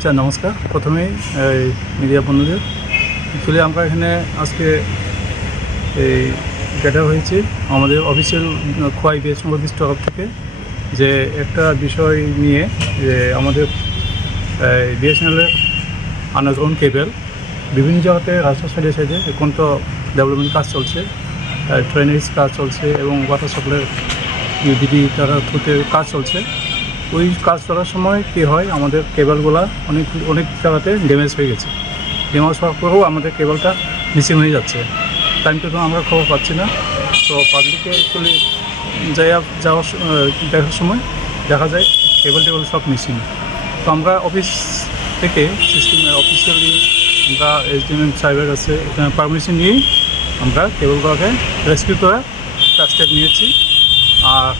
আচ্ছা নমস্কার। প্রথমেই মিডিয়া বন্ধুদের, অ্যাকচুয়ালি আমরা এখানে আজকে এই গ্যাদার হয়েছি আমাদের অফিসিয়াল খোয়াই বিএসএনএল অফিস তরফ থেকে, যে একটা বিষয় নিয়ে যে আমাদের বিএসএনএলের আন্ডারগ্রাউন্ড কেবল বিভিন্ন জায়গাতে রাস্তার সাইডে সাইডে এখন তো ডেভেলপমেন্ট কাজ চলছে, ট্রেনের কাজ চলছে এবং ওয়াটার সাপ্লাই ইউডিডি তারা থ্রুতে কাজ চলছে। ওই কাজ করার সময় কী হয়, আমাদের কেবলগুলো অনেক জায়গাতে ড্যামেজ হয়ে গেছে। ড্যামেজ হওয়ার পরেও আমাদের কেবলটা মিসিং হয়ে যাচ্ছে। টাইম টু টাইম আমরা খবর পাচ্ছি না। তো পাবলিকে অ্যাকচুয়ালি দেখার সময় দেখা যায় কেবল সব মিসিং। তো আমরা অফিস থেকে অফিসিয়ালি আমরা এসডিএম সাহেবের কাছে এখানে পারমিশন নিয়েই আমরা কেবলগুলোকে রেস্কিউ করার স্টেপ নিয়েছি। আর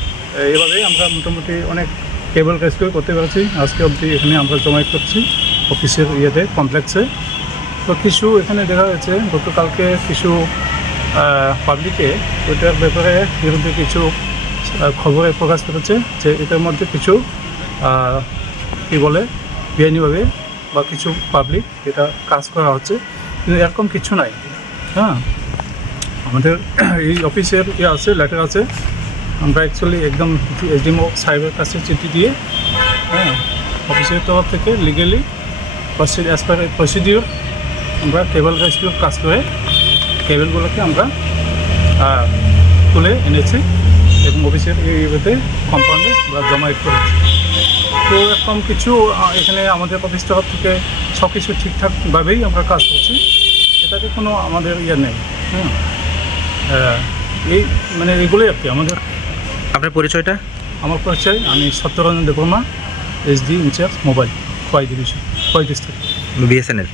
এভাবেই আমরা মোটামুটি অনেক কেবল রেস্কিউ করতে পেরেছি। আজকে অবধি এখানে আমরা জমায়েত করছি অফিসের কমপ্লেক্সে। তো কিছু এখানে দেখা যাচ্ছে গতকালকে কিছু পাবলিকে ওইটার ব্যাপারে বিরুদ্ধে কিছু খবরে প্রকাশ করেছে যে এটার মধ্যে কিছু কী বলে বেআইনিভাবে বা কিছু পাবলিক এটা কাজ করা হচ্ছে, কিন্তু এরকম কিছু নাই। হ্যাঁ, আমাদের এই অফিসের আছে, লেটার আছে। আমরা অ্যাকচুয়ালি একদম এসডিএমও সাহেবের কাছে চিঠি দিয়ে অফিসের তরফ থেকে লিগেলি অ্যাজ পার প্রসিডিওর আমরা কেবল রেস্কিউর কাজ করে কেবলগুলোকে আমরা তুলে এনেছি এবং অফিসের এইভাবে কম্পাউন্ডে আমরা জমায়েত করেছি। তো এরকম কিছু এখানে আমাদের অফিস তরফ থেকে সব কিছু ঠিকঠাকভাবেই আমরা কাজ করছি, এটাতে কোনো আমাদের নেই। এই মানে এগুলোই আর কি আমাদের। আপনার পরিচয়টা? আমার পরিচয়, আমি Satyaranjan Debbarma, SD incharge mobile Khowai division, Khowai district, BSNL.